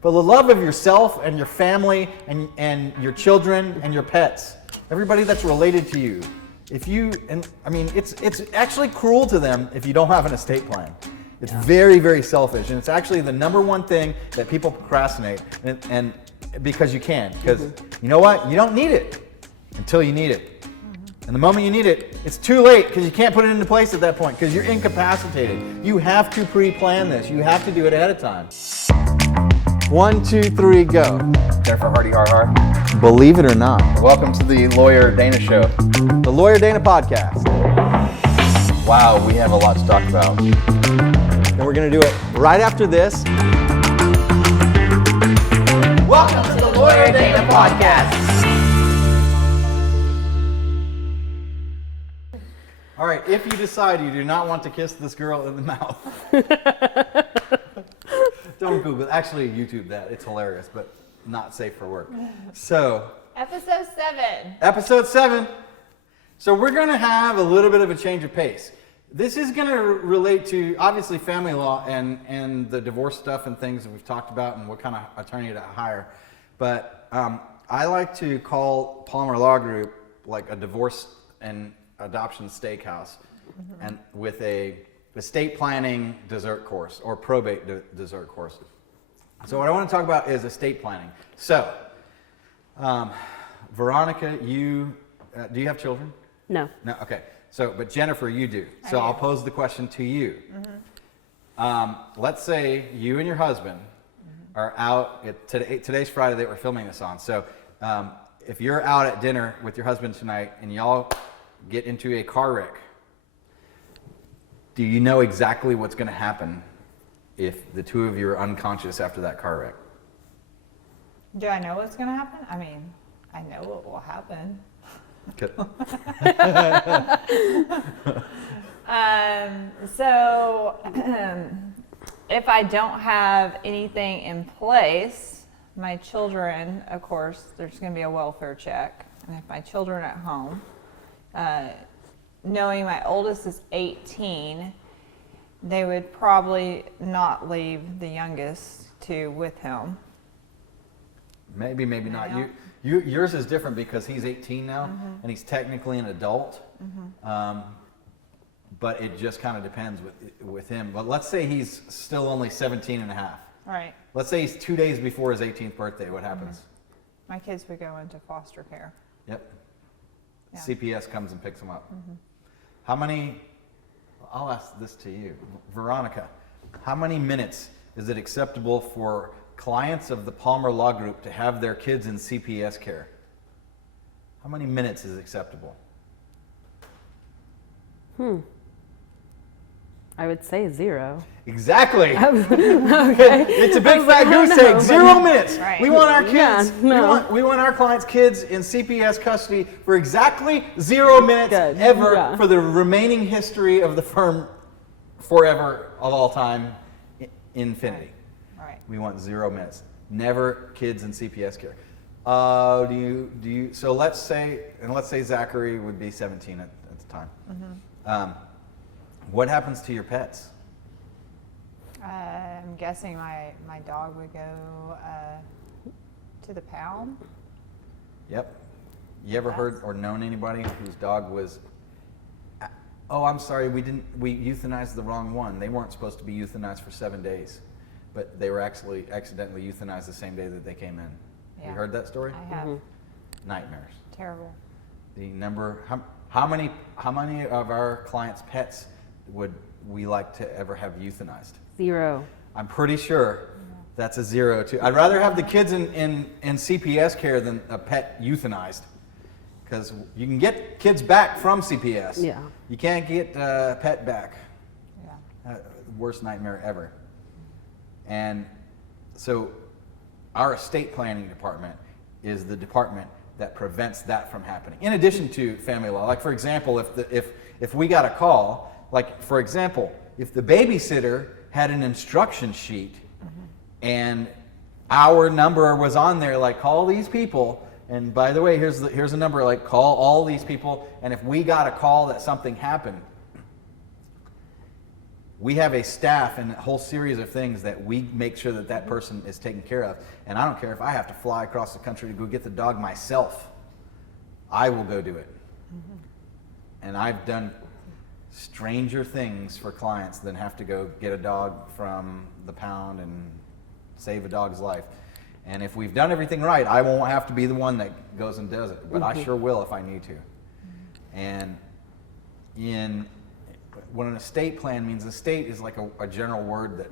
for the love of yourself and your family and your children and your pets, everybody that's related to you. It's actually cruel to them if you don't have an estate plan. It's very, very selfish, and it's actually the number one thing that people procrastinate, and because you can, because you know what? You don't need it until you need it. And the moment you need it, it's too late because you can't put it into place at that point because you're incapacitated. You have to pre-plan this. You have to do it ahead of time. 1, 2, 3, go. Jennifer Hardy, RR. Believe it or not. Welcome to the Lawyer Dana Show. The Lawyer Dana Podcast. Wow, we have a lot to talk about. And we're going to do it right after this. Welcome to the Lawyer Dana Podcast. All right, if you decide you do not want to kiss this girl in the mouth, don't Google it. Actually, YouTube that. It's hilarious, but not safe for work. So, Episode 7. Episode 7. So we're going to have a little bit of a change of pace. This is going to relate to, obviously, family law and the divorce stuff and things that we've talked about and what kind of attorney to hire. But I like to call Palmer Law Group like a divorce and adoption steakhouse, and with a estate planning dessert course or probate dessert course. So what I want to talk about is estate planning. So, Veronica, do you have children? No. No. Okay. So, but Jennifer, you do. So I'll pose the question to you. Let's say you and your husband are out. Today's Friday that we're filming this on. So, if you're out at dinner with your husband tonight and y'all get into a car wreck, do you know exactly what's going to happen if the two of you are unconscious after that car wreck? Do I know what's going to happen? I mean, I know what will happen. Good. So, if I don't have anything in place, my children, of course, there's going to be a welfare check. And if my children are at home, knowing my oldest is 18, they would probably not leave the youngest with him. Maybe not. Yours is different because he's 18 now, and he's technically an adult. But it just kind of depends with him. But let's say he's still only 17 and a half. Right. Let's say he's 2 days before his 18th birthday. What happens? My kids would go into foster care. Yep. Yeah. CPS comes and picks them up. How many, I'll ask this to you, Veronica, how many minutes is it acceptable for clients of the Palmer Law Group to have their kids in CPS care? How many minutes is acceptable? I would say 0. Exactly. Okay. It's a big fat goose egg. 0 minutes. Right. We want our kids. Yeah, no. we want our clients' kids in CPS custody for exactly 0 minutes ever for the remaining history of the firm, forever of all time, infinity. Right. We want 0 minutes. Never kids in CPS care. Do you? So let's say Zachary would be 17 at the time. What happens to your pets? I'm guessing my dog would go to the pound. Yep. You ever heard or known anybody whose dog was? Oh, I'm sorry, we euthanized the wrong one. They weren't supposed to be euthanized for 7 days, but they were actually accidentally euthanized the same day that they came in. Yeah. You heard that story? I have. Nightmares. Terrible. The number, how many of our clients' pets would we like to ever have euthanized? 0. I'm pretty sure that's a 0 too. I'd rather have the kids in CPS care than a pet euthanized, because you can get kids back from CPS. Yeah. You can't get a pet back. Yeah. Worst nightmare ever. And so our estate planning department is the department that prevents that from happening. In addition to family law, like for example, if we got a call, like for example, if the babysitter had an instruction sheet and our number was on there, like call these people, and by the way, here's a number, like call all these people, and if we got a call that something happened, we have a staff and a whole series of things that we make sure that that person is taken care of. And I don't care if I have to fly across the country to go get the dog myself. I will go do it. And I've done stranger things for clients than have to go get a dog from the pound and save a dog's life. And if we've done everything right, I won't have to be the one that goes and does it, but I sure will if I need to. And what an estate plan means, estate is like a general word that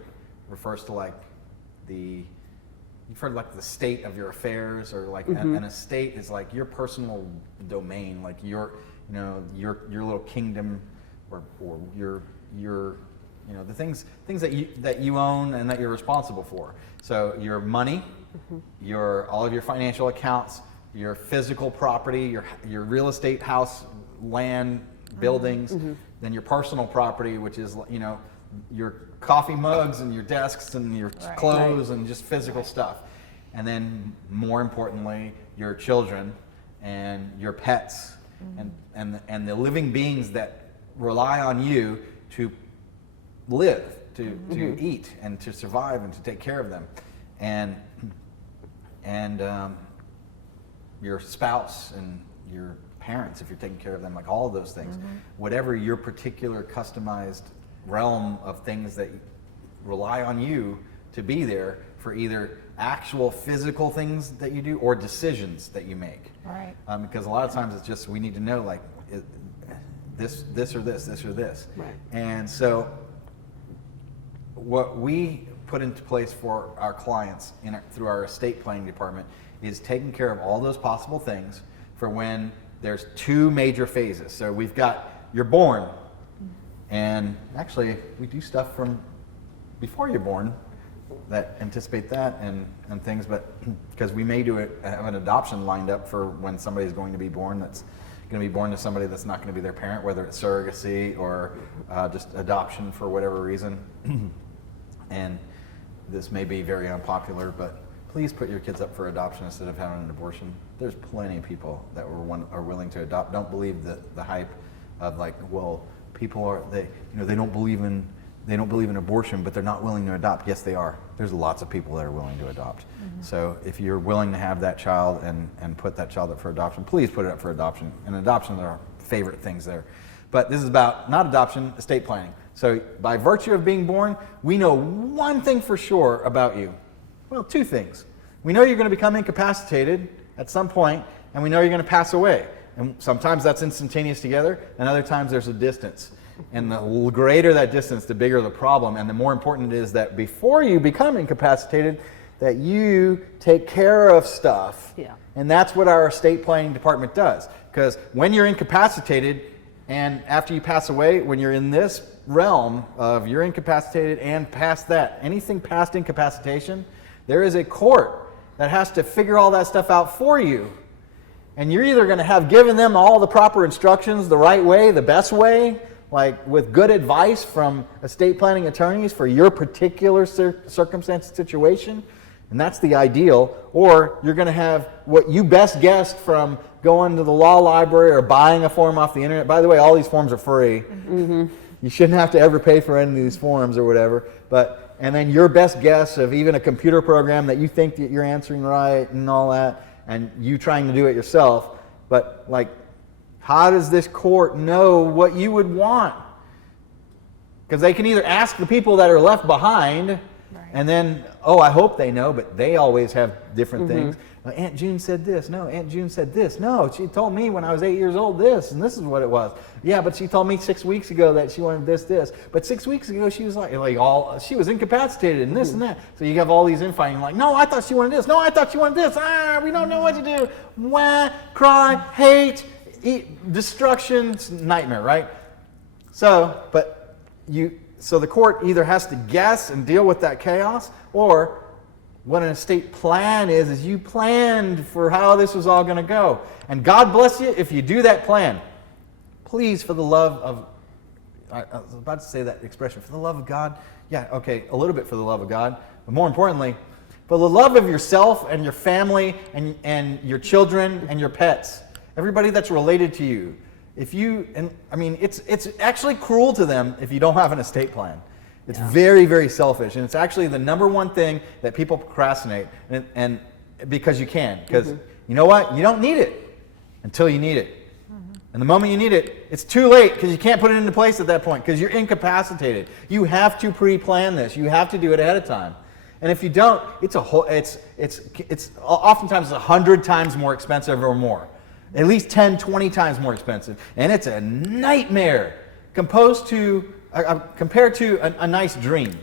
refers to like you've heard like the state of your affairs, or like an estate is like your personal domain, like your little kingdom, or your the things that you own and that you're responsible for. So your money, all of your financial accounts, your physical property, your real estate, house, land, buildings, then your personal property, which is your coffee mugs and your desks and your clothes and just physical stuff. And then more importantly, your children and your pets and the living beings that rely on you to live, to eat and to survive and to take care of them. And your spouse and your parents, if you're taking care of them, like all of those things, whatever your particular customized realm of things that rely on you to be there for either actual physical things that you do or decisions that you make. Right. Because a lot of times it's just, we need to know like this or this or this. Right. And so what we put into place for our clients through our estate planning department is taking care of all those possible things for when there's two major phases. So we've got, you're born, and actually we do stuff from before you're born that anticipate that and things, but because we may have an adoption lined up for when somebody's going to be born that's going to be born to somebody that's not going to be their parent, whether it's surrogacy or just adoption for whatever reason. And this may be very unpopular, but please put your kids up for adoption instead of having an abortion. There's plenty of people that are willing to adopt. Don't believe the hype of like, well, people they don't believe in abortion, but they're not willing to adopt. Yes, they are. There's lots of people that are willing to adopt. So if you're willing to have that child and put that child up for adoption, please put it up for adoption. And adoption are our favorite things there. But this is about not adoption, estate planning. So by virtue of being born, we know one thing for sure about you. Well, two things. We know you're going to become incapacitated at some point, and we know you're going to pass away. And sometimes that's instantaneous together, and other times there's a distance. And the greater that distance, the bigger the problem. And the more important it is that before you become incapacitated, that you take care of stuff. Yeah. And that's what our estate planning department does. Because when you're incapacitated, and after you pass away, when you're in this realm of you're incapacitated and past that, anything past incapacitation, there is a court that has to figure all that stuff out for you. And you're either going to have given them all the proper instructions the right way, the best way, like with good advice from estate planning attorneys for your particular circumstance situation, and that's the ideal, or you're going to have what you best guessed from going to the law library or buying a form off the internet. By the way, all these forms are free. You shouldn't have to ever pay for any of these forms or whatever. And then your best guess of even a computer program that you think that you're answering right and all that, and you trying to do it yourself. But like, how does this court know what you would want? Because they can either ask the people that are left behind, and then, oh, I hope they know, but they always have different things. Aunt June said this. No, Aunt June said this. No, she told me when I was 8 years old this, and this is what it was. Yeah, but she told me 6 weeks ago that she wanted this. But 6 weeks ago she was she was incapacitated and this and that. So you have all these infighting, like, no, I thought she wanted this. No, I thought she wanted this. We don't know what to do. Wah, cry, hate, destruction, nightmare, right? So the court either has to guess and deal with that chaos, or what an estate plan is you planned for how this was all going to go. And God bless you if you do that plan. Please, for the love of, I was about to say that expression, for the love of God. Yeah, okay, a little bit for the love of God. But more importantly, for the love of yourself and your family and your children and your pets. Everybody that's related to you. It's actually cruel to them if you don't have an estate plan. It's very, very selfish, and it's actually the number one thing that people procrastinate, and because you can, because you know what? You don't need it until you need it. And the moment you need it, it's too late because you can't put it into place at that point because you're incapacitated. You have to pre-plan this. You have to do it ahead of time. And if you don't, it's oftentimes 100 times more expensive or more. At least 10, 20 times more expensive. And it's a nightmare compared to a nice dream.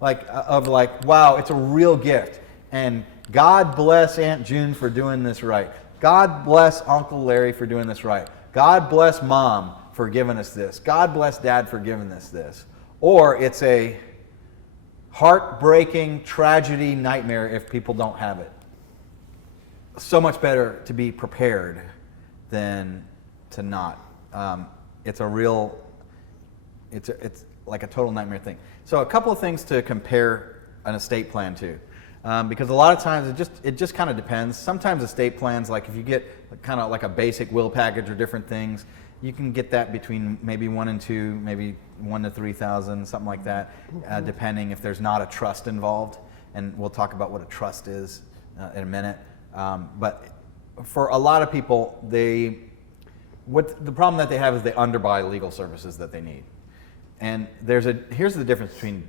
Wow, it's a real gift. And God bless Aunt June for doing this right. God bless Uncle Larry for doing this right. God bless Mom for giving us this. God bless Dad for giving us this. Or it's a heartbreaking tragedy nightmare if people don't have it. So much better to be prepared than to not. It's like a total nightmare thing. So a couple of things to compare an estate plan to. Because a lot of times it just kind of depends. Sometimes estate plans, like if you get kind of like a basic will package or different things, you can get that between maybe 1 and 2, maybe 1 to 3,000, something like that, depending if there's not a trust involved. And we'll talk about what a trust is in a minute. But for a lot of people, the problem that they have is they underbuy legal services that they need. And here's the difference between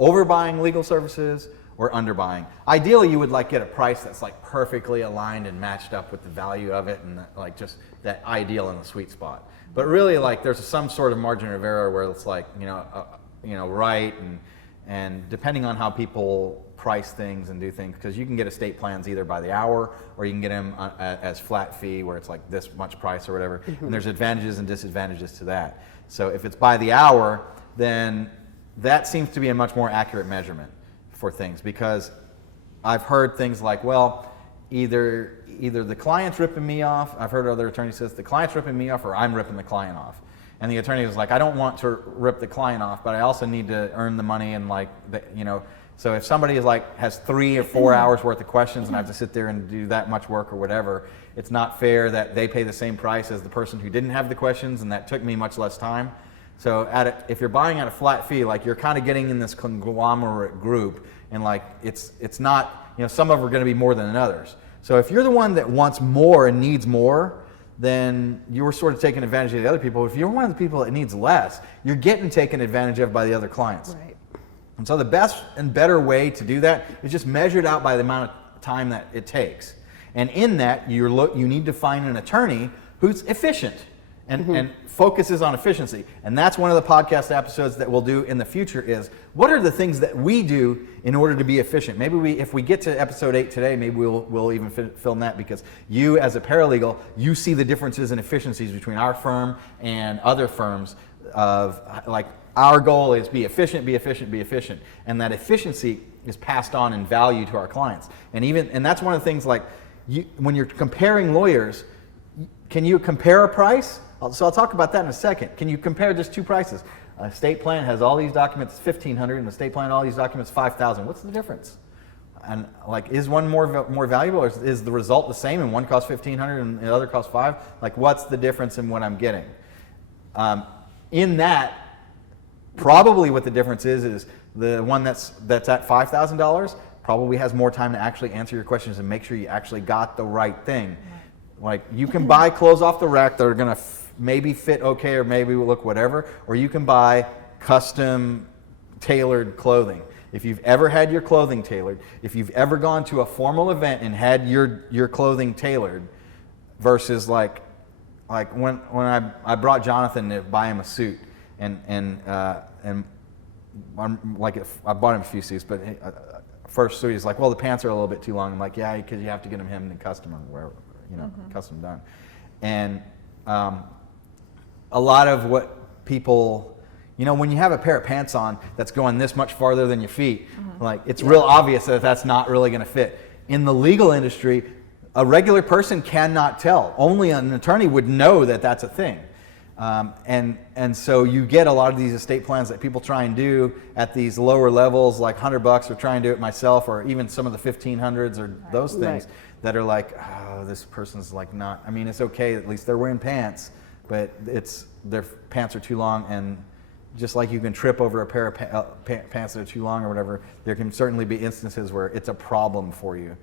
overbuying legal services or underbuying. Ideally, you would get a price that's perfectly aligned and matched up with the value of it, and just that ideal in the sweet spot. But really, there's some sort of margin of error where it's right, and depending on how people price things and do things, because you can get estate plans either by the hour or you can get them as flat fee where it's this much price or whatever. And there's advantages and disadvantages to that. So if it's by the hour, then that seems to be a much more accurate measurement for things, because I've heard things like, well, either the client's ripping me off. I've heard other attorneys say the client's ripping me off or I'm ripping the client off. And the attorney is I don't want to rip the client off, but I also need to earn the money and so if somebody has 3 or 4 hours worth of questions and I have to sit there and do that much work or whatever, it's not fair that they pay the same price as the person who didn't have the questions and that took me much less time. So if you're buying at a flat fee, you're kind of getting in this conglomerate group, and it's not, some of them are going to be more than others. So if you're the one that wants more and needs more, then you're sort of taking advantage of the other people. If you're one of the people that needs less, you're getting taken advantage of by the other clients. Right. And so the best and better way to do that is just measured out by the amount of time that it takes. And in that, you need to find an attorney who's efficient and focuses on efficiency. And that's one of the podcast episodes that we'll do in the future is, what are the things that we do in order to be efficient? Maybe if we get to episode 8 today, maybe we'll even film that, because you as a paralegal, you see the differences in efficiencies between our firm and other firms of our goal is be efficient, be efficient, be efficient. And that efficiency is passed on in value to our clients. And that's one of the things when you're comparing lawyers, can you compare a price? So I'll talk about that in a second. Can you compare just 2 prices? A estate plan has all these documents, $1,500, and the estate plan, all these documents, $5,000. What's the difference? And is one more valuable, or is the result the same, and one costs $1,500 and the other costs $5,000? What's the difference in what I'm getting? In that, probably what the difference is the one that's at $5,000 probably has more time to actually answer your questions and make sure you actually got the right thing. You can buy clothes off the rack that are going to maybe fit okay or maybe look whatever, or you can buy custom tailored clothing. If you've ever had your clothing tailored, if you've ever gone to a formal event and had your clothing tailored versus when I brought Jonathan to buy him a suit, and I bought him a few suits, but first suit he's well, the pants are a little bit too long. I'm yeah, because you have to get them hemmed and custom or wherever, custom done. And a lot of what people, when you have a pair of pants on that's going this much farther than your feet, it's real obvious that that's not really going to fit. In the legal industry, a regular person cannot tell. Only an attorney would know that that's a thing. And so you get a lot of these estate plans that people try and do at these lower levels, like $100, or try and do it myself, or even some of the 1500s or those things that are oh, this person's not, it's okay, at least they're wearing pants, but their pants are too long, and just like you can trip over a pair of pants that are too long or whatever, there can certainly be instances where it's a problem for you.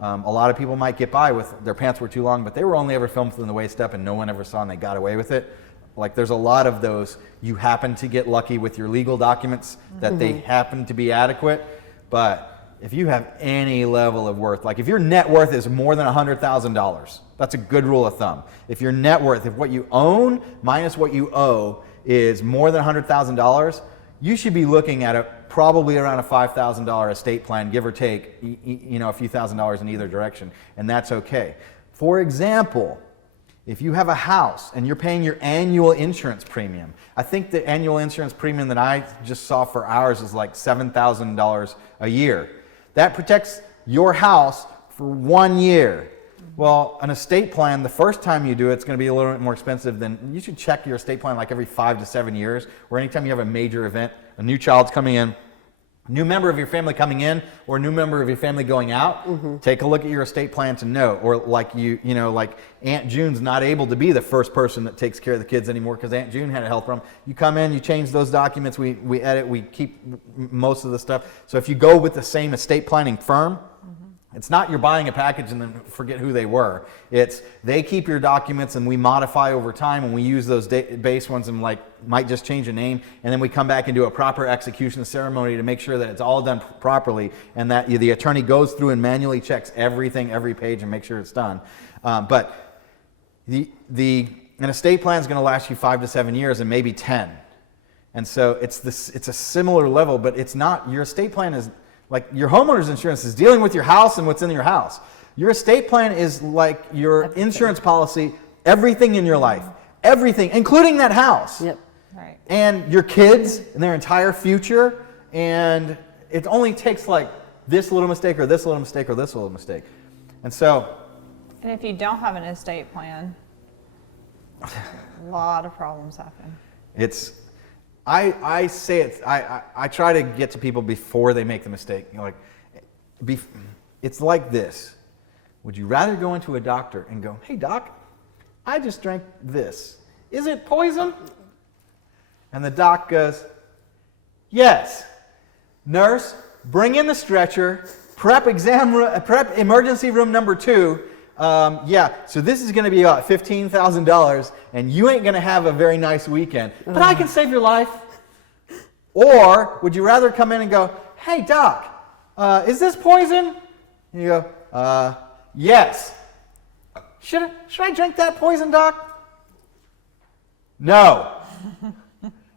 A lot of people might get by with their pants were too long, but they were only ever filmed from the waist up and no one ever saw and they got away with it. Like there's a lot of those, you happen to get lucky with your legal documents that they happen to be adequate, but if you have any level of worth, like if your net worth is more than $100,000, that's a good rule of thumb. If your net worth, if what you own minus what you owe is more than $100,000, you should be looking at probably around a $5,000 estate plan, give or take, a few $1,000s in either direction, and that's okay. For example, if you have a house and you're paying your annual insurance premium, I think the annual insurance premium that I just saw for ours is like $7,000 a year. That protects your house for 1 year. Well, an estate plan, the first time you do it, it's going to be a little bit more expensive than, you should check your estate plan like every 5 to 7 years, or anytime you have a major event, a new child's coming in, a new member of your family coming in, or a new member of your family going out, take a look at your estate plan to know. Or like like Aunt June's not able to be the first person that takes care of the kids anymore because Aunt June had a health problem. You come in, you change those documents, we edit, we keep most of the stuff. So if you go with the same estate planning firm, it's not you're buying a package and then forget who they were. It's they keep your documents and we modify over time and we use those base ones and might just change a name, and then we come back and do a proper execution ceremony to make sure that it's all done properly and that the attorney goes through and manually checks everything, every page, and make sure it's done. But an estate plan is going to last you 5 to 7 years and maybe 10. And so it's a similar level, but it's not, your estate plan is, like your homeowner's insurance is dealing with your house and what's in your house. Your estate plan is like your insurance policy, everything in your life, everything, including that house. Yep. Right. And your kids and their entire future. And it only takes like this little mistake or this little mistake or this little mistake. And so. And if you don't have an estate plan, a lot of problems happen. I say it. I try to get to people before they make the mistake. It's like this. Would you rather go into a doctor and go, "Hey doc, I just drank this. Is it poison?" And the doc goes, "Yes. Nurse, bring in the stretcher. Prep emergency room number 2. So this is going to be about $15,000 and you ain't going to have a very nice weekend, but I can save your life." Or would you rather come in and go, "Hey doc, is this poison?" And you go, "Yes." Should I drink that poison, doc?" "No."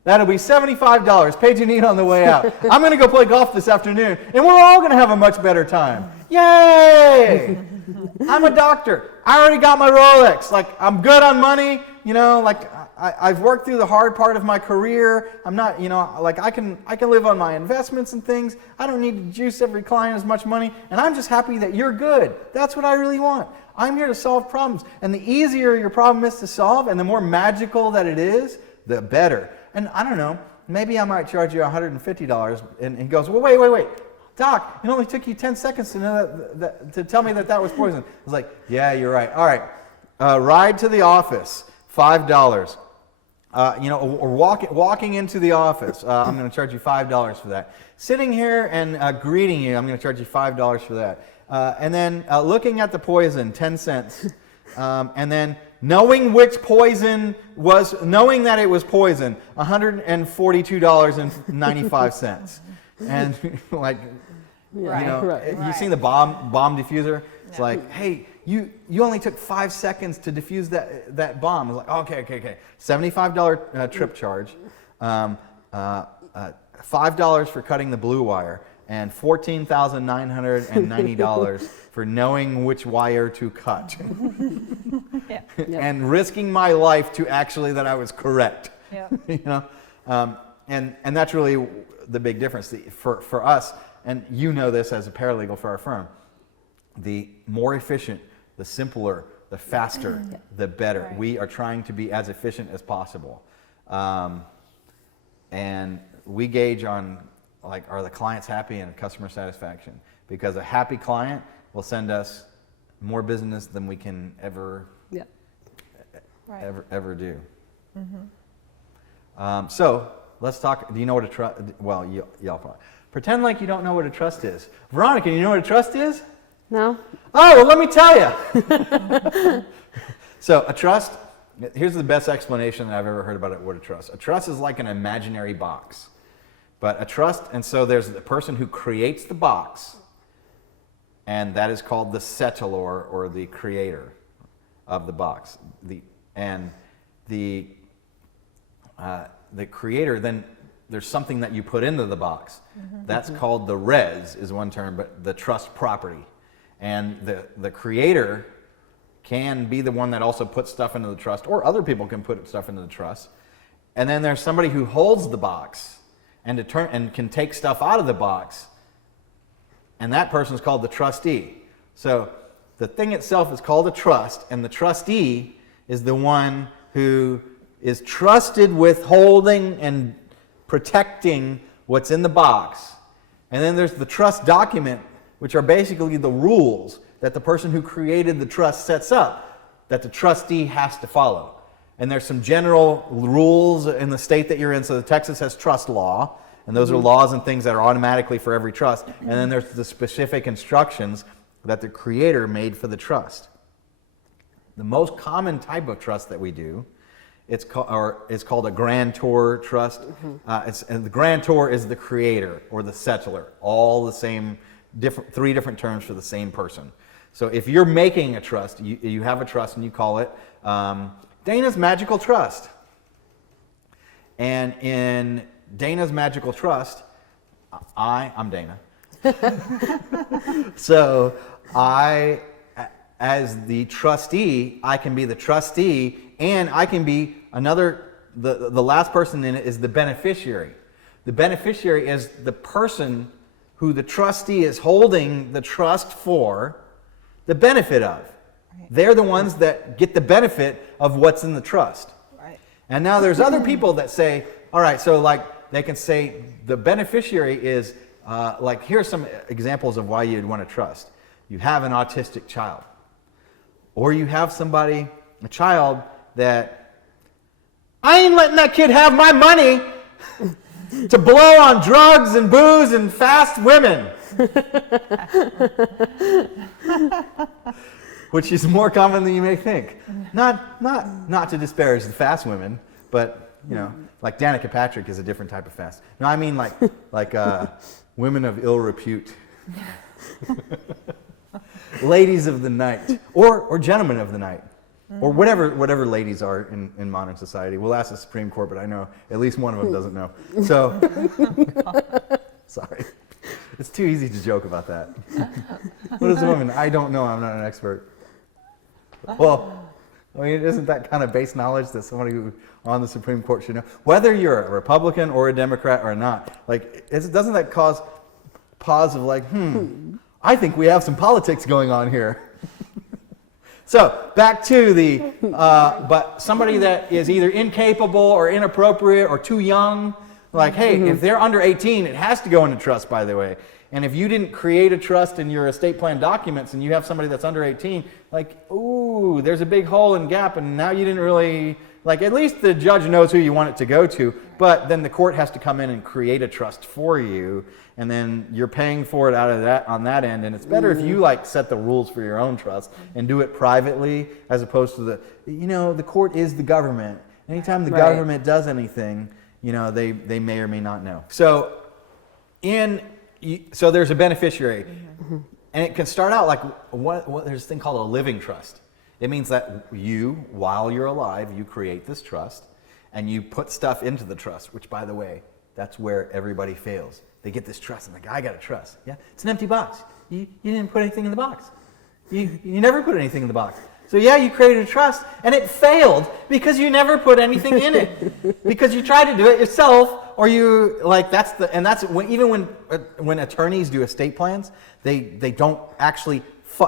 "That'll be $75. Paid you need on the way out. I'm going to go play golf this afternoon and we're all going to have a much better time. Yay!" I'm a doctor. I already got my Rolex. Like, I'm good on money. I've worked through the hard part of my career. I'm not, I can live on my investments and things. I don't need to juice every client as much money. And I'm just happy that you're good. That's what I really want. I'm here to solve problems. And the easier your problem is to solve and the more magical that it is, the better. And I don't know, maybe I might charge you $150. And he goes, "Well, wait. Doc, it only took you 10 seconds to know to tell me that was poison." I was like, "Yeah, you're right. All right, ride to the office, $5. Or walking into the office, I'm going to charge you $5 for that. Sitting here and greeting you, I'm going to charge you $5 for that. And then looking at the poison, 10 cents. And then knowing which poison knowing that it was poison, $142.95. And you've seen the bomb diffuser. It's like, "Hey, you only took 5 seconds to defuse that bomb." It's like, okay. $75 trip charge, $5 for cutting the blue wire, and $14,990 for knowing which wire to cut. Yeah. And risking my life to actually that I was correct. Yeah. And that's really the big difference for us, and you know this as a paralegal for our firm. The more efficient, the simpler, the faster, the better. Right. We are trying to be as efficient as possible, and we gauge on are the clients happy and customer satisfaction, because a happy client will send us more business than we can ever Right. ever do. So let's talk. Do you know what a trust? Well, y'all probably. Pretend like you don't know what a trust is. Veronica, you know what a trust is? No? Oh, well, let me tell you. So a trust, here's the best explanation that I've ever heard about it, what a trust. A trust is like an imaginary box. But a trust, and so there's the person who creates the box, and that is called the settlor, or the creator of the box. The creator, then there's something that you put into the box. That's called the res, is one term, but the trust property. And the creator can be the one that also puts stuff into the trust, or other people can put stuff into the trust. And then there's somebody who holds the box and can take stuff out of the box, and that person is called the trustee. So the thing itself is called a trust, and the trustee is the one who is trusted with holding and protecting what's in the box. And then there's the trust document, which are basically the rules that the person who created the trust sets up that the trustee has to follow. And there's some general rules in the state that you're in. So Texas has trust law, and those are laws and things that are automatically for every trust. And then there's the specific instructions that the creator made for the trust. The most common type of trust that we do, it's called a grantor trust. And the grantor is the creator or the settlor, all the same, three different terms for the same person. So if you're making a trust, you have a trust and you call it Dana's Magical Trust. And in Dana's Magical Trust, I'm Dana. So I, as the trustee, I can be the trustee, and I can be the last person in it is the beneficiary. The beneficiary is the person who the trustee is holding the trust for the benefit of. Right. They're the ones that get the benefit of what's in the trust. Right. And now there's other people that say, all right, so like they can say the beneficiary is, like here's some examples of why you'd want to trust. You have an autistic child. Or you have a child that, I ain't letting that kid have my money to blow on drugs and booze and fast women. Which is more common than you may think. Not to disparage the fast women, but like Danica Patrick is a different type of fast. No, I mean like women of ill repute. Ladies of the night, or gentlemen of the night, or whatever ladies are in modern society. We'll ask the Supreme Court, but I know at least one of them doesn't know. So, sorry. It's too easy to joke about that. What is a woman? I don't know. I'm not an expert. Well, I mean, isn't that kind of base knowledge that somebody who on the Supreme Court should know? Whether you're a Republican or a Democrat or not, like, doesn't that cause pause of like, I think we have some politics going on here. So back to the, but somebody that is either incapable or inappropriate or too young, like, hey, if they're under 18, it has to go into trust, by the way. And if you didn't create a trust in your estate plan documents and you have somebody that's under 18, like, ooh, there's a big hole and gap, and now you didn't really, like, at least the judge knows who you want it to go to, but then the court has to come in and create a trust for you, and then you're paying for it out of that on that end. And it's better if you like set the rules for your own trust and do it privately, as opposed to the court is the government. Anytime the government does anything, they may or may not know. So so there's a beneficiary, and it can start out like there's a thing called a living trust. It means that while you're alive, you create this trust, and you put stuff into the trust. Which, by the way, that's where everybody fails. They get this trust, and like, I got a trust. Yeah, it's an empty box. You didn't put anything in the box. You never put anything in the box. So yeah, you created a trust, and it failed because you never put anything in it. Because you tried to do it yourself, or you like even when attorneys do estate plans, they don't actually.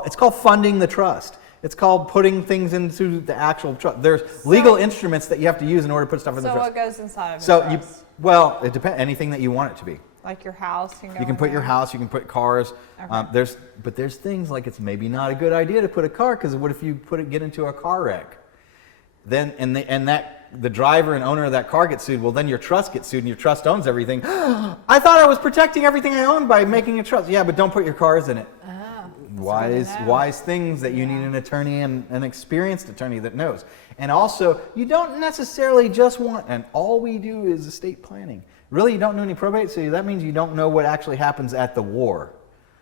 It's called funding the trust. It's called putting things into the actual trust. There's legal instruments that you have to use in order to put stuff in the trust. So what goes inside of a trust? It depends. Anything that you want it to be. Like your house can go. You can put your house. You can put cars. Okay. There's things like it's maybe not a good idea to put a car, because what if you get into a car wreck? Then and that the driver and owner of that car gets sued, well, then your trust gets sued and your trust owns everything. I thought I was protecting everything I owned by making a trust. Yeah, but don't put your cars in it. Wise things that you need an attorney and an experienced attorney that knows. And also, you don't necessarily just want, and all we do is estate planning. Really, you don't do any probate, so that means you don't know what actually happens at the war.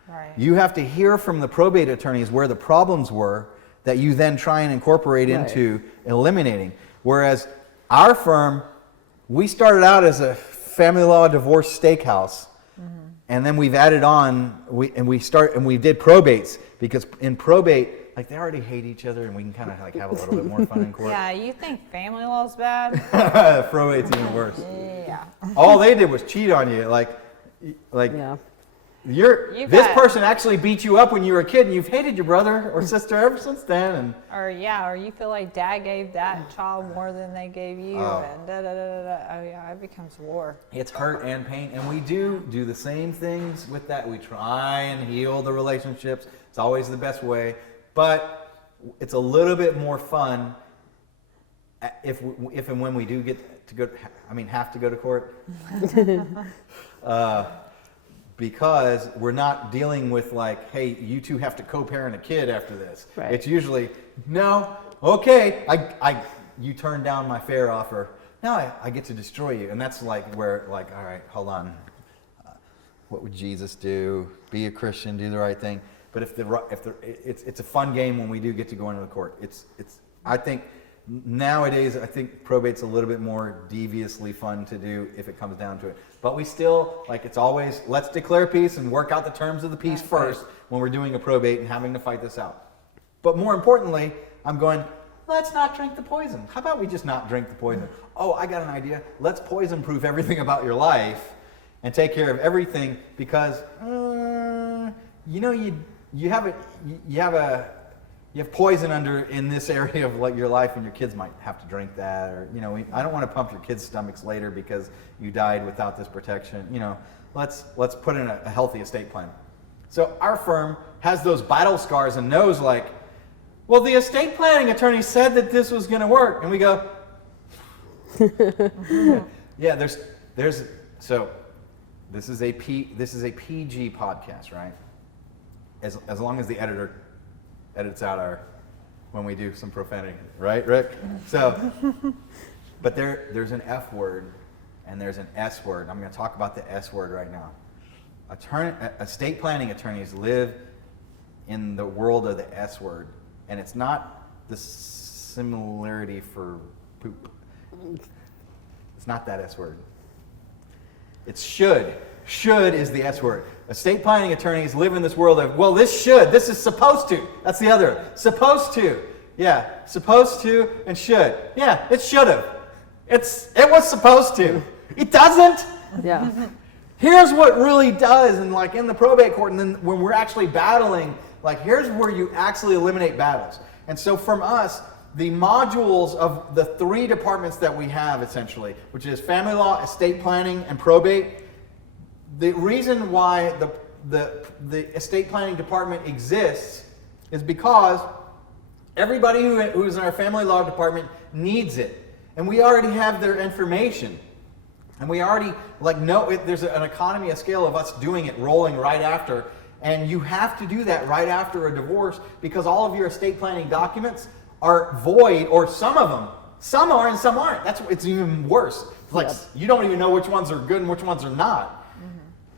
Right. You have to hear from the probate attorneys where the problems were that you then try and incorporate into eliminating. Whereas our firm, we started out as a family law divorce steakhouse. And then we've added on, we did probates, because in probate, like, they already hate each other, and we can kind of like have a little bit more fun in court. Yeah, you think family law's bad? Probate's even worse. Yeah. All they did was cheat on you, like Yeah. this person actually beat you up when you were a kid, and you've hated your brother or sister ever since then. And Or you feel like dad gave that child more than they gave you, and da da da da da. Oh yeah, it becomes war. it's hurt and pain, and we do the same things with that. We try and heal the relationships. It's always the best way, but it's a little bit more fun if and when we do get to go. Have to go to court. Because we're not dealing with like, hey, you two have to co-parent a kid after this. Right. It's usually, no, okay, you turned down my fair offer. Now I get to destroy you. And that's like where, like, all right, hold on. What would Jesus do? Be a Christian, do the right thing. But it's a fun game when we do get to go into the court. I think nowadays, I think probate's a little bit more deviously fun to do if it comes down to it. But we still, like, it's always, let's declare peace and work out the terms of the peace first when we're doing a probate and having to fight this out. But more importantly, I'm going, let's not drink the poison. How about we just not drink the poison? Oh, I got an idea. Let's poison-proof everything about your life and take care of everything, because, you have poison in this area of like your life, and your kids might have to drink that, or I don't want to pump your kids' stomachs later because you died without this protection. Let's put in a healthy estate plan. So our firm has those battle scars and knows, like, well, the estate planning attorney said that this was going to work, and we go, yeah. So this is a PG podcast, right? As long as the editor edits out when we do some profanity, right, Rick? So, but there's an F word and there's an S word. I'm going to talk about the S word right now. Estate planning attorneys live in the world of the S word, and it's not the similarity for poop. It's not that S word. It's should. Should is the S word. Estate planning attorneys live in this world of, well, this is supposed to. That's the other. Supposed to. Yeah, supposed to and should. Yeah, it should have. It was supposed to. It doesn't. Yeah. Here's what really does, and like in the probate court, and then when we're actually battling, like here's where you actually eliminate battles. And so from us, the modules of the 3 departments that we have essentially, which is family law, estate planning, and probate. The reason why the estate planning department exists is because everybody who's in our family law department needs it. And we already have their information. And we already know it. There's an economy of scale of us doing it, rolling right after. And you have to do that right after a divorce, because all of your estate planning documents are void, or some of them. Some are and some aren't. It's even worse. It's like you don't even know which ones are good and which ones are not.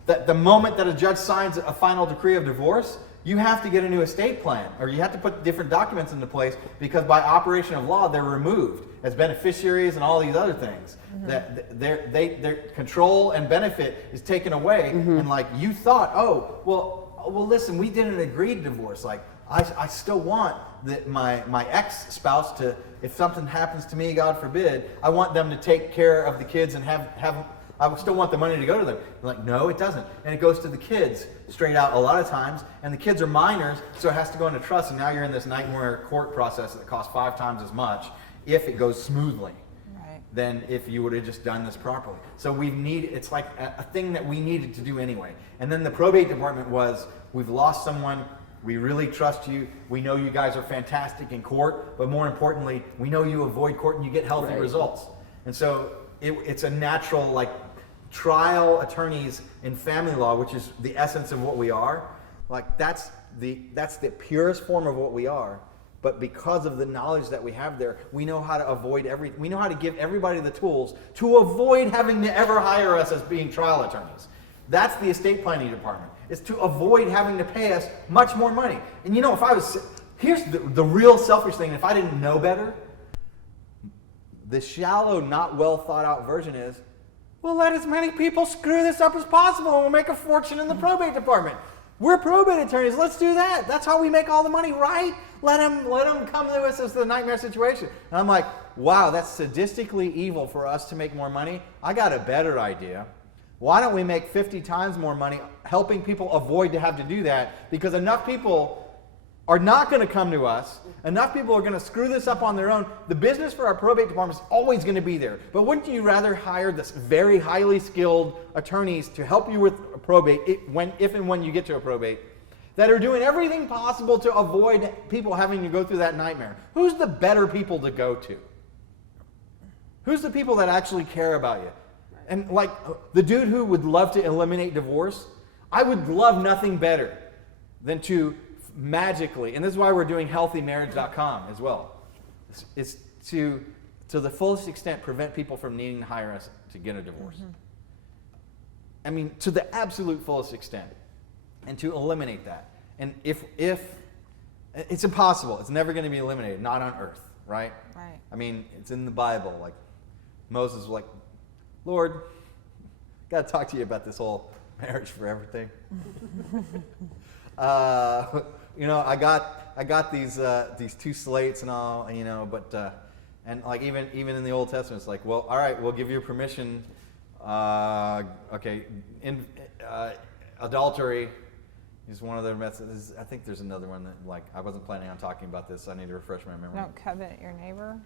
That the moment that a judge signs a final decree of divorce, you have to get a new estate plan, or you have to put different documents into place, because by operation of law, they're removed as beneficiaries and all these other things. That their control and benefit is taken away. And like you thought, well, listen, we did an agreed divorce. Like I still want my ex-spouse to, if something happens to me, God forbid, I want them to take care of the kids and have I still want the money to go to them. They're like, no, it doesn't. And it goes to the kids straight out a lot of times. And the kids are minors, so it has to go into trust. And now you're in this nightmare court process that costs 5 times as much if it goes smoothly than if you would have just done this properly. So it's like a thing that we needed to do anyway. And then the probate department was, we've lost someone, We really trust you. We know you guys are fantastic in court, but more importantly, we know you avoid court and you get healthy results. And so it's a natural, like, trial attorneys in family law, which is the essence of what we are. Like, that's the purest form of what we are. But because of the knowledge that we have there, we know how to avoid we know how to give everybody the tools to avoid having to ever hire us as being trial attorneys. That's the estate planning department. It's to avoid having to pay us much more money. And you know, here's the real selfish thing, if I didn't know better, the shallow, not well thought out version is, we'll let as many people screw this up as possible and we'll make a fortune in the probate department. We're probate attorneys, let's do that. That's how we make all the money, right? Let them come to us as the nightmare situation. And I'm like, wow, that's sadistically evil for us to make more money. I got a better idea. Why don't we make 50 times more money helping people avoid to have to do that? Because enough people are not going to come to us. Enough people are going to screw this up on their own. The business for our probate department is always going to be there. But wouldn't you rather hire this very highly skilled attorneys to help you with a probate if and when you get to a probate, that are doing everything possible to avoid people having to go through that nightmare? Who's the better people to go to? Who's the people that actually care about you? And like the dude who would love to eliminate divorce, I would love nothing better than to magically, and this is why we're doing healthymarriage.com as well, is to the fullest extent prevent people from needing to hire us to get a divorce. Mm-hmm. I mean, to the absolute fullest extent, and to eliminate that. And if it's impossible, it's never going to be eliminated, not on earth, right? Right. I mean, it's in the Bible. Like Moses was like, Lord, got to talk to you about this whole marriage forever thing. You know, I got these two slates and all, you know, but and like even in the Old Testament, it's like, well, all right, we'll give you permission. Okay, adultery is one of the methods. I think there's another one that, like, I wasn't planning on talking about this. So I need to refresh my memory. Don't covet your neighbor.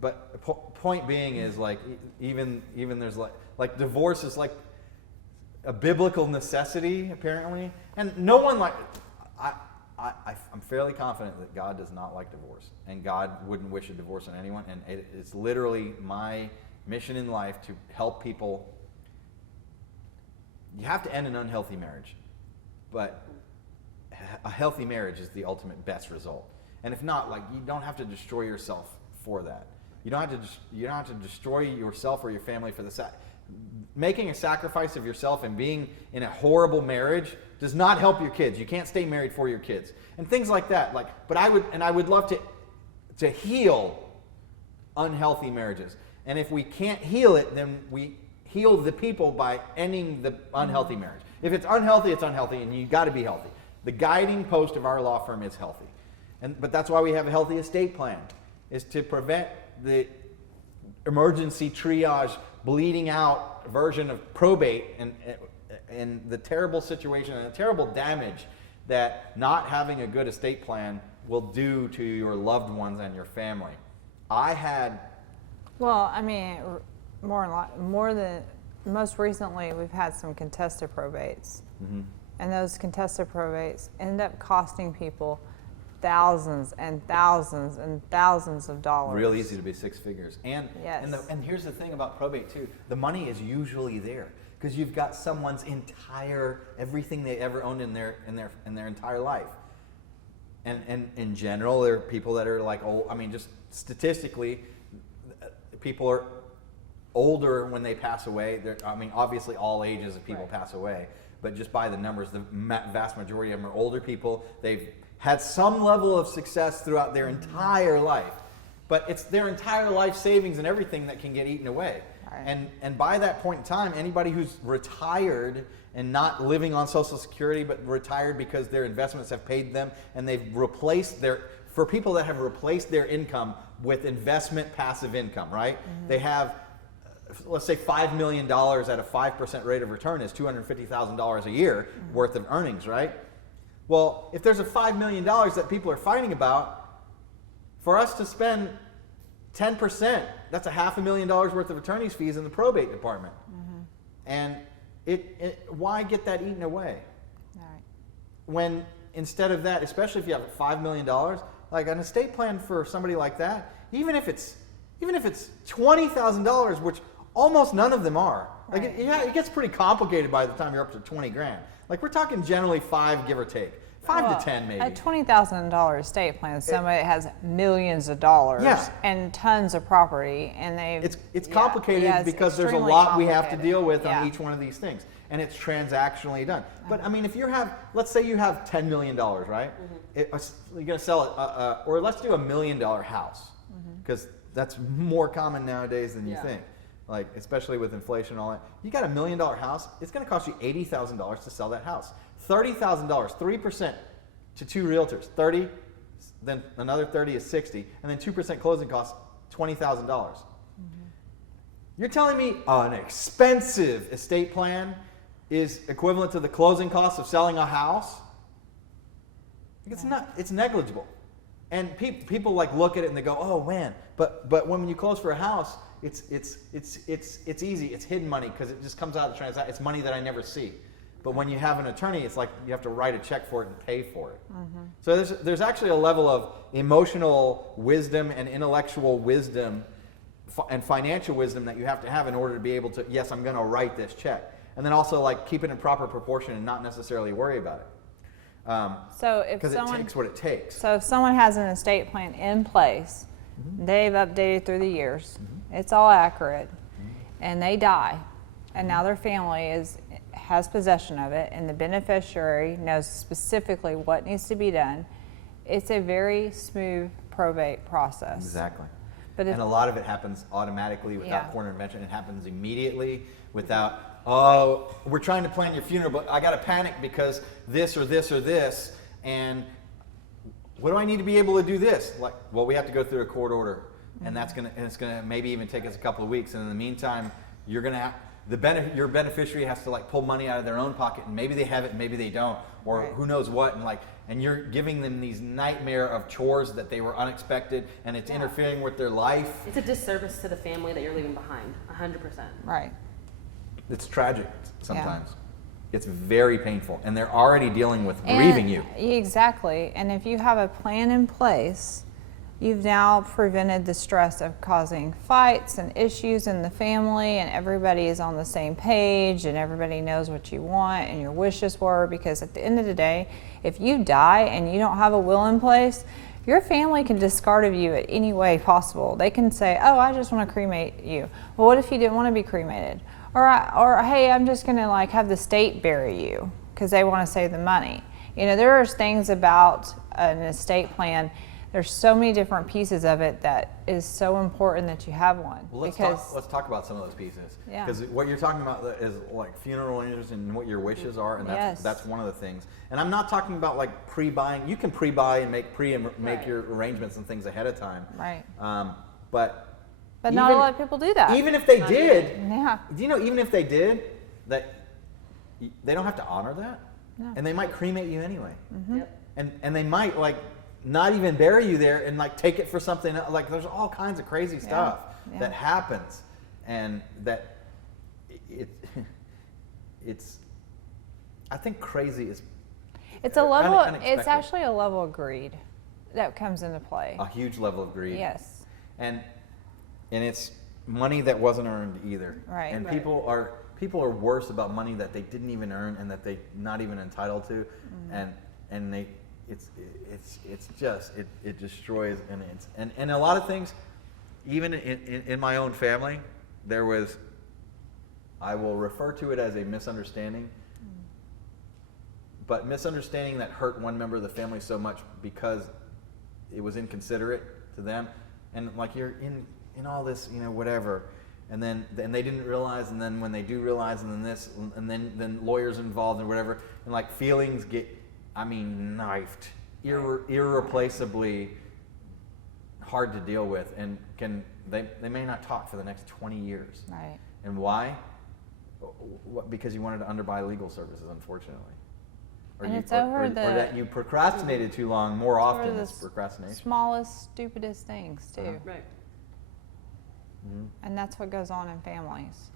But point being is, like, even there's like divorce is like a biblical necessity apparently, and no one I'm fairly confident that God does not like divorce, and God wouldn't wish a divorce on anyone, and it's literally my mission in life to help people. You have to end an unhealthy marriage, but a healthy marriage is the ultimate best result. And if not, like, you don't have to destroy yourself for that. You don't have to destroy yourself or your family for the making a sacrifice of yourself and being in a horrible marriage does not help your kids. You can't stay married for your kids and things like that. Like, but I would love to heal unhealthy marriages. And if we can't heal it, then we heal the people by ending the unhealthy marriage. If it's unhealthy, it's unhealthy, and you got to be healthy. The guiding post of our law firm is healthy, but that's why we have a healthy estate plan, is to prevent the emergency triage, bleeding out version of probate and the terrible situation and the terrible damage that not having a good estate plan will do to your loved ones and your family. Well, I mean, more than most recently, we've had some contested probates, mm-hmm. and those contested probates end up costing people thousands and thousands and thousands of dollars. Real easy to be six figures. And yes. and here's the thing about probate too. The money is usually there because you've got someone's everything they ever owned in their entire life. And in general, there are people that are like old. I mean, just statistically, people are older when they pass away. I mean, obviously all ages of people pass away, but just by the numbers, the vast majority of them are older people. They've had some level of success throughout their entire life, but it's their entire life savings and everything that can get eaten away. Right. And by that point in time, anybody who's retired and not living on Social Security, but retired because their investments have paid them, and they've replaced for people that have replaced their income with investment passive income, right? Mm-hmm. They have, let's say $5 million at a 5% rate of return is $250,000 a year mm-hmm. worth of earnings, right? Well, if there's a $5 million that people are fighting about, for us to spend 10%, that's a $500,000 worth of attorney's fees in the probate department. Mm-hmm. And why get that eaten away? Right. When instead of that, especially if you have $5 million, like an estate plan for somebody like that, even if it's $20,000, which almost none of them are. Like Right. it gets pretty complicated by the time you're up to 20 grand. Like we're talking generally 5, give or take, 5 to 10 maybe. A $20,000 estate plan is somebody that has millions of dollars Yeah. and tons of property, and they. It's complicated it's because there's a extremely lot we have to complicated. deal with Yeah. on each one of these things, and it's transactionally done. But I mean, if you have, let's say you have $10 million, right? You're gonna sell it, or let's do $1 million house, because that's more common nowadays than you think. Like especially with inflation and all that, you got $1 million house. It's gonna cost you $80,000 to sell that house. $30,000, 3% to 2 realtors, 30, then another 30 is 60, and then 2% closing costs, $20,000. You're telling me an expensive estate plan is equivalent to the closing costs of selling a house? It's not. It's negligible, and people like look at it and they go, "Oh man!" But when you close for a house, it's easy. It's hidden money because it just comes out of the transaction. It's money that I never see. But when you have an attorney, it's like you have to write a check for it and pay for it. So there's actually a level of emotional wisdom and intellectual wisdom and financial wisdom that you have to have in order to be able to, yes, I'm going to write this check. And then also like keep it in proper proportion and not necessarily worry about it. So if Because it someone, takes what it takes. so if someone has an estate plan in place, they've updated through the years, it's all accurate, and they die, and now their family has possession of it, and the beneficiary knows specifically what needs to be done. It's a very smooth probate process. Exactly. But if, And a lot of it happens automatically without Yeah. court intervention. It happens immediately without, oh, we're trying to plan your funeral, but I got to panic because this or this or this. And what do I need to be able to do this? Like, well, we have to go through a court order, and it's gonna maybe even take us a couple of weeks. And in the meantime, you're gonna have your beneficiary has to like pull money out of their own pocket, and maybe they have it, and maybe they don't, or Right. who knows what, and you're giving them these nightmare of chores that they were unexpected, and it's interfering with their life. It's a disservice to the family that you're leaving behind, 100%. right. It's tragic sometimes. It's very painful, and they're already dealing with And- grieving you. Exactly. And if you have a plan in place, you've now prevented the stress of causing fights and issues in the family, and everybody is on the same page, and everybody knows what you want and your wishes were. Because at the end of the day, if you die and you don't have a will in place, your family can discard of you in any way possible. They can say, "Oh, I just want to cremate you." Well, what if you didn't want to be cremated? Or hey, I'm just going to like have the state bury you because they want to save the money. You know, there are things about an estate plan. There's so many different pieces of it that is so important that you have one. Well, because let's talk about some of those pieces. Yeah. Because what you're talking about is like funeral arrangements and what your wishes are, and Yes. that's one of the things. And I'm not talking about like pre-buying. You can pre-buy and make Right. your arrangements and things ahead of time. Right. But not a even- lot of people do that. Even if they Not did, Yeah. do you know? Even if they did, that they don't have to honor that, No. and they might cremate you anyway. Yep. And they might like not even bury you there and like take it for something like there's all kinds of crazy stuff Yeah. that happens, and that it's I think crazy is It's a level. It's unexpected. actually a level of greed that comes into play. a huge level of greed. Yes. And it's money that wasn't earned either. Right. And Right. people are worse about money that they didn't even earn and that they not even entitled to, and they it's just it destroys, and a lot of things, even in my own family, there was, I will refer to it as a misunderstanding, but misunderstanding that hurt one member of the family so much because it was inconsiderate to them, and like you're in all this, you know, whatever, and then they didn't realize, and then when they do realize, and then this, and then lawyers involved and whatever, and like feelings get, I mean, knifed, irreplaceably hard to deal with, and they may not talk for the next 20 years. Right. And why? Because you wanted to underbuy legal services, unfortunately. Or And you, it's over or the- that you procrastinated too long. More often, the it's procrastination. smallest, stupidest things too. Uh-huh. Right. And that's what goes on in families.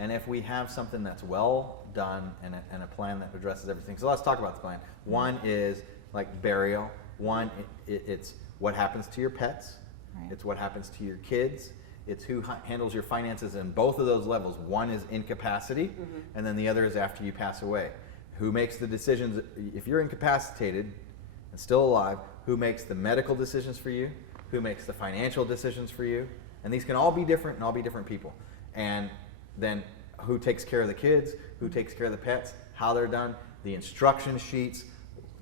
and if we have something that's well done and a plan that addresses everything. So let's talk about the plan. One is like burial. One, it's what happens to your pets. Right. It's what happens to your kids. It's who handles your finances in both of those levels. One is incapacity, and then the other is after you pass away. Who makes the decisions? If you're incapacitated and still alive, who makes the medical decisions for you? Who makes the financial decisions for you? And these can all be different and all be different people. And then who takes care of the kids? Who takes care of the pets? How they're done? The instruction sheets,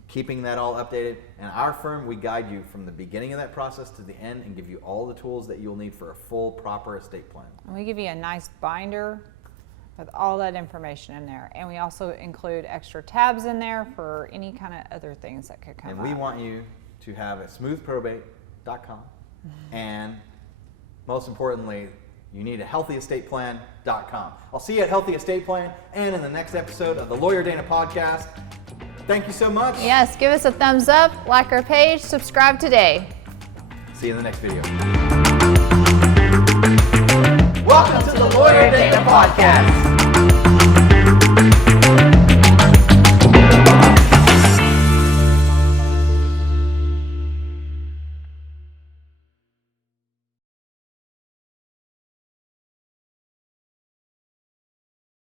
keeping that all updated. And our firm, we guide you from the beginning of that process to the end and give you all the tools that you'll need for a full, proper estate plan. And we give you a nice binder with all that information in there. And we also include extra tabs in there for any kind of other things that could come up. And we want you to have a smoothprobate.com. And most importantly, you need a healthyestate.plan.com. I'll see you at Healthy Estate Plan and in the next episode of the Lawyer Dana podcast. Thank you so much. Yes, give us a thumbs up, like our page, subscribe today. See you in the next video. Welcome to the Lawyer Dana Podcast.